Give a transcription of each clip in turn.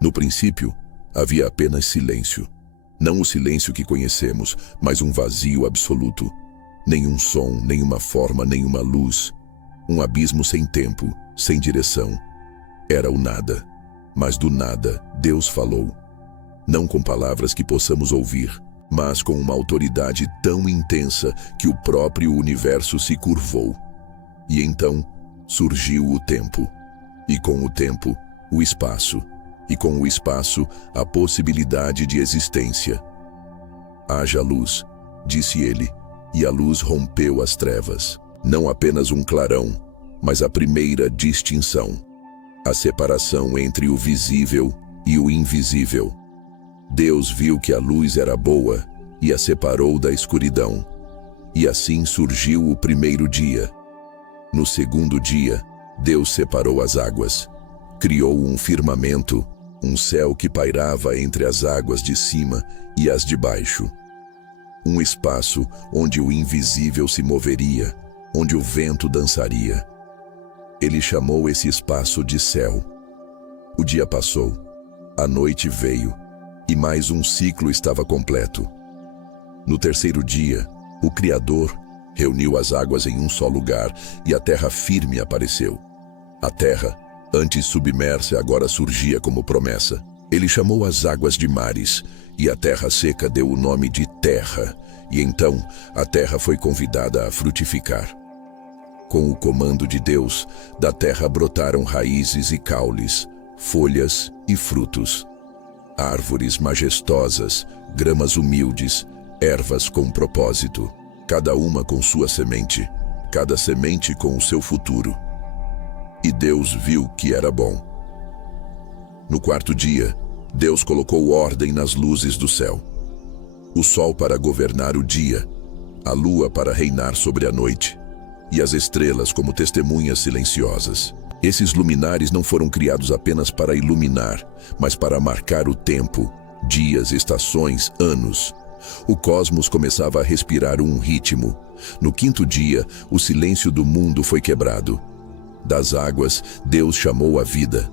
No princípio, havia apenas silêncio. Não o silêncio que conhecemos, mas um vazio absoluto. Nenhum som, nenhuma forma, nenhuma luz. Um abismo sem tempo, sem direção. Era o nada. Mas do nada, Deus falou. Não com palavras que possamos ouvir, mas com uma autoridade tão intensa que o próprio universo se curvou. E então surgiu o tempo. E com o tempo, o espaço. E com o espaço, a possibilidade de existência. Haja luz, disse ele, e a luz rompeu as trevas. Não apenas um clarão, mas a primeira distinção. A separação entre o visível e o invisível. Deus viu que a luz era boa e a separou da escuridão. E assim surgiu o primeiro dia. No segundo dia, Deus separou as águas. Criou um firmamento, um céu que pairava entre as águas de cima e as de baixo. Um espaço onde o invisível se moveria, onde o vento dançaria. Ele chamou esse espaço de céu. O dia passou, a noite veio, e mais um ciclo estava completo. No terceiro dia, o Criador reuniu as águas em um só lugar e a terra firme apareceu. A terra, antes submersa, agora surgia como promessa. Ele chamou as águas de mares, e a terra seca deu o nome de terra, e então a terra foi convidada a frutificar. Com o comando de Deus, da terra brotaram raízes e caules, folhas e frutos. Árvores majestosas, gramas humildes, ervas com propósito, cada uma com sua semente, cada semente com o seu futuro. E Deus viu que era bom. No quarto dia, Deus colocou ordem nas luzes do céu. O sol para governar o dia, a lua para reinar sobre a noite, e as estrelas como testemunhas silenciosas. Esses luminares não foram criados apenas para iluminar, mas para marcar o tempo, dias, estações, anos. O cosmos começava a respirar um ritmo. No quinto dia, o silêncio do mundo foi quebrado. Das águas, Deus chamou a vida.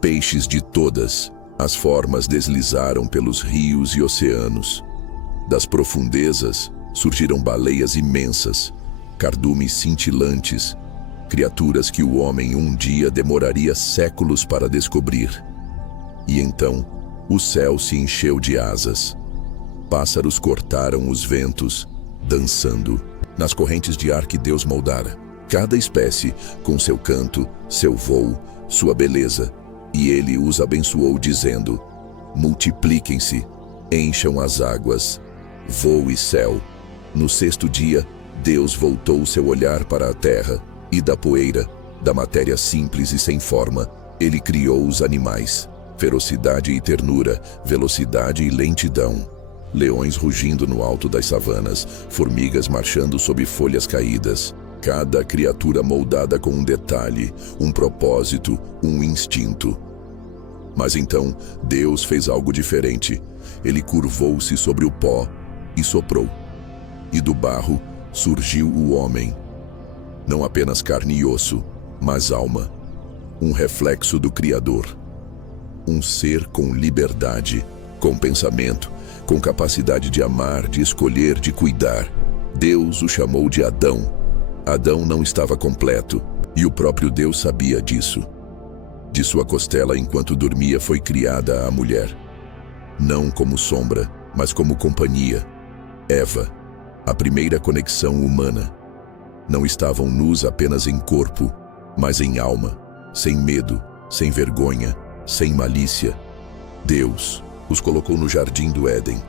Peixes de todas as formas deslizaram pelos rios e oceanos. Das profundezas, surgiram baleias imensas, cardumes cintilantes, criaturas que o homem um dia demoraria séculos para descobrir. E então, o céu se encheu de asas. Pássaros cortaram os ventos, dançando nas correntes de ar que Deus moldara. Cada espécie com seu canto, seu voo, sua beleza. E ele os abençoou dizendo: multipliquem-se, encham as águas, voe céu. No sexto dia, Deus voltou seu olhar para a terra, e da poeira, da matéria simples e sem forma, ele criou os animais. Ferocidade e ternura, velocidade e lentidão. Leões rugindo no alto das savanas, formigas marchando sob folhas caídas. Cada criatura moldada com um detalhe, um propósito, um instinto. Mas então, Deus fez algo diferente. Ele curvou-se sobre o pó e soprou. E do barro surgiu o homem. Não apenas carne e osso, mas alma. Um reflexo do Criador. Um ser com liberdade, com pensamento, com capacidade de amar, de escolher, de cuidar. Deus o chamou de Adão. Adão não estava completo, e o próprio Deus sabia disso. De sua costela, enquanto dormia, foi criada a mulher. Não como sombra, mas como companhia. Eva, a primeira conexão humana. Não estavam nus apenas em corpo, mas em alma, sem medo, sem vergonha, sem malícia. Deus os colocou no jardim do Éden,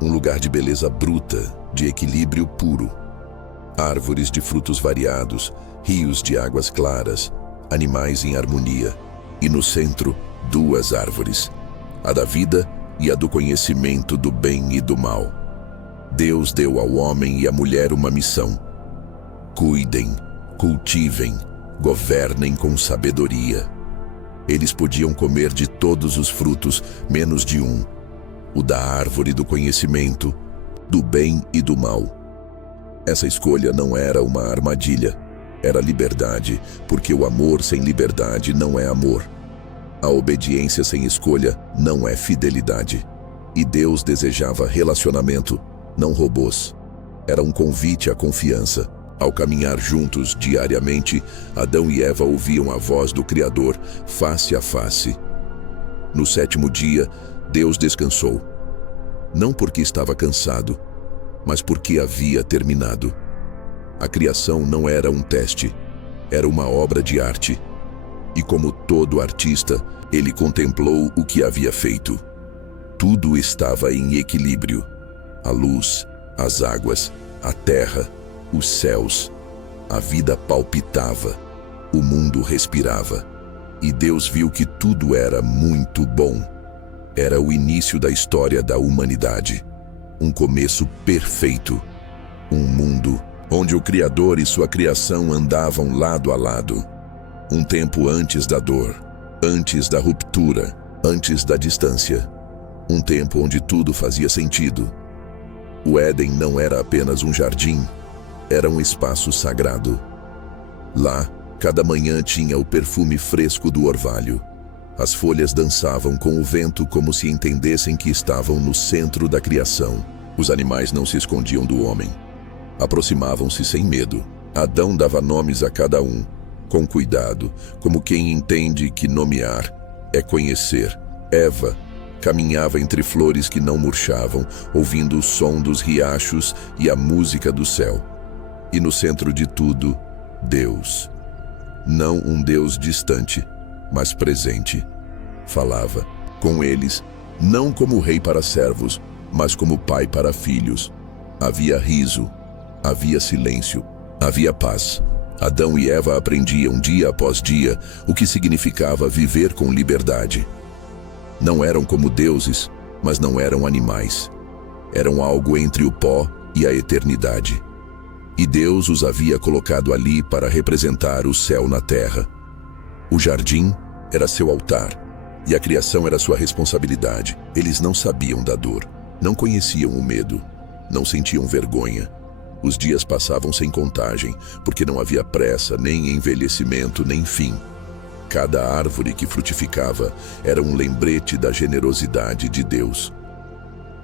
um lugar de beleza bruta, de equilíbrio puro. Árvores de frutos variados, rios de águas claras, animais em harmonia. E no centro, duas árvores, a da vida e a do conhecimento do bem e do mal. Deus deu ao homem e à mulher uma missão. Cuidem, cultivem, governem com sabedoria. Eles podiam comer de todos os frutos, menos de um, o da árvore do conhecimento, do bem e do mal. Essa escolha não era uma armadilha, era liberdade, porque o amor sem liberdade não é amor. A obediência sem escolha não é fidelidade. E Deus desejava relacionamento, não robôs. Era um convite à confiança. Ao caminhar juntos diariamente, Adão e Eva ouviam a voz do Criador face a face. No 7º dia, Deus descansou. Não porque estava cansado, mas porque havia terminado. A criação não era um teste, era uma obra de arte. E como todo artista, ele contemplou o que havia feito. Tudo estava em equilíbrio. A luz, as águas, a terra, os céus. A vida palpitava, o mundo respirava. E Deus viu que tudo era muito bom. Era o início da história da humanidade. Um começo perfeito. Um mundo onde o Criador e sua criação andavam lado a lado. Um tempo antes da dor, antes da ruptura, antes da distância. Um tempo onde tudo fazia sentido. O Éden não era apenas um jardim, era um espaço sagrado. Lá, cada manhã tinha o perfume fresco do orvalho. As folhas dançavam com o vento como se entendessem que estavam no centro da criação. Os animais não se escondiam do homem. Aproximavam-se sem medo. Adão dava nomes a cada um, com cuidado, como quem entende que nomear é conhecer. Eva caminhava entre flores que não murchavam, ouvindo o som dos riachos e a música do céu. E no centro de tudo, Deus. Não um Deus distante, mas presente. Falava com eles, não como rei para servos, mas como pai para filhos. Havia riso, havia silêncio, havia paz. Adão e Eva aprendiam dia após dia o que significava viver com liberdade. Não eram como deuses, mas não eram animais. Eram algo entre o pó e a eternidade. E Deus os havia colocado ali para representar o céu na terra. O jardim era seu altar, e a criação era sua responsabilidade. Eles não sabiam da dor, não conheciam o medo, não sentiam vergonha. Os dias passavam sem contagem, porque não havia pressa, nem envelhecimento, nem fim. Cada árvore que frutificava era um lembrete da generosidade de Deus.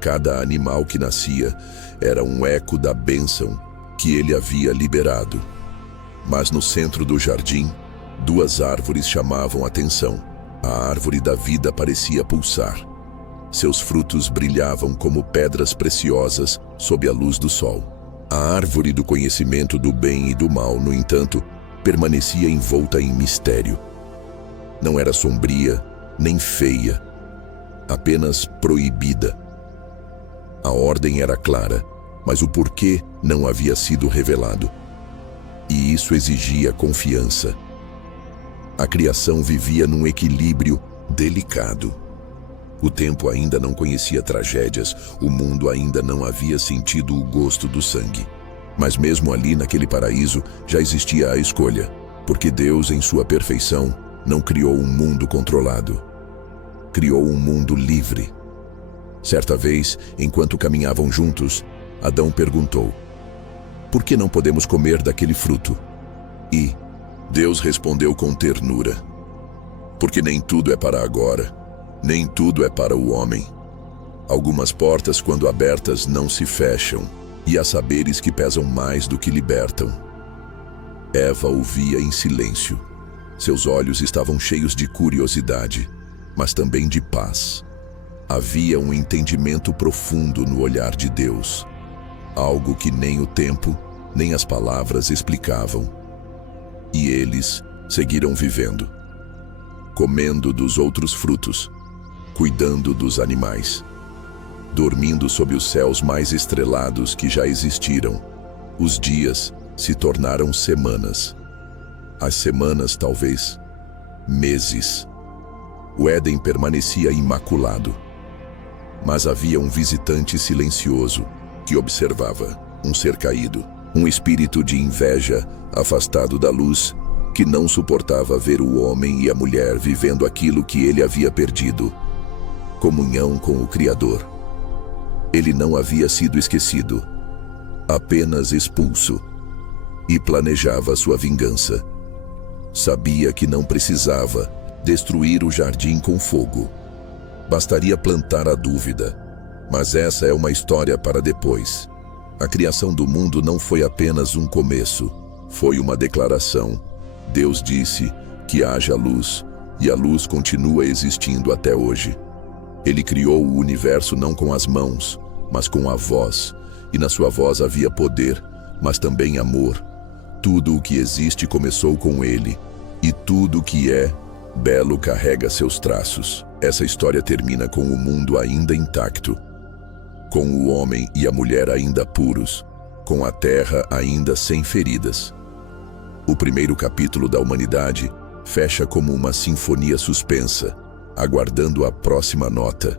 Cada animal que nascia era um eco da bênção que ele havia liberado. Mas no centro do jardim, 2 árvores chamavam atenção. A árvore da vida parecia pulsar. Seus frutos brilhavam como pedras preciosas sob a luz do sol. A árvore do conhecimento do bem e do mal, no entanto, permanecia envolta em mistério. Não era sombria, nem feia, apenas proibida. A ordem era clara, mas o porquê não havia sido revelado. E isso exigia confiança. A criação vivia num equilíbrio delicado. O tempo ainda não conhecia tragédias, o mundo ainda não havia sentido o gosto do sangue. Mas mesmo ali naquele paraíso já existia a escolha, porque Deus, em sua perfeição, não criou um mundo controlado. Criou um mundo livre. Certa vez, enquanto caminhavam juntos, Adão perguntou: "Por que não podemos comer daquele fruto?" E Deus respondeu com ternura: "Porque nem tudo é para agora, nem tudo é para o homem. Algumas portas, quando abertas, não se fecham, e há saberes que pesam mais do que libertam." Eva ouvia em silêncio. Seus olhos estavam cheios de curiosidade, mas também de paz. Havia um entendimento profundo no olhar de Deus, algo que nem o tempo, nem as palavras explicavam. E eles seguiram vivendo, comendo dos outros frutos, cuidando dos animais, dormindo sob os céus mais estrelados que já existiram. Os dias se tornaram semanas. As semanas, talvez, meses. O Éden permanecia imaculado. Mas havia um visitante silencioso que observava, um ser caído, um espírito de inveja afastado da luz, que não suportava ver o homem e a mulher vivendo aquilo que ele havia perdido: comunhão com o Criador. Ele não havia sido esquecido, apenas expulso, e planejava sua vingança. Sabia que não precisava, destruir o jardim com fogo. Bastaria plantar a dúvida, mas essa é uma história para depois. A criação do mundo não foi apenas um começo, foi uma declaração. Deus disse que haja luz, e a luz continua existindo até hoje. Ele criou o universo não com as mãos, mas com a voz, e na sua voz havia poder, mas também amor. Tudo o que existe começou com ele, e tudo o que é belo carrega seus traços. Essa história termina com o mundo ainda intacto, com o homem e a mulher ainda puros, com a terra ainda sem feridas. O primeiro capítulo da humanidade fecha como uma sinfonia suspensa, aguardando a próxima nota.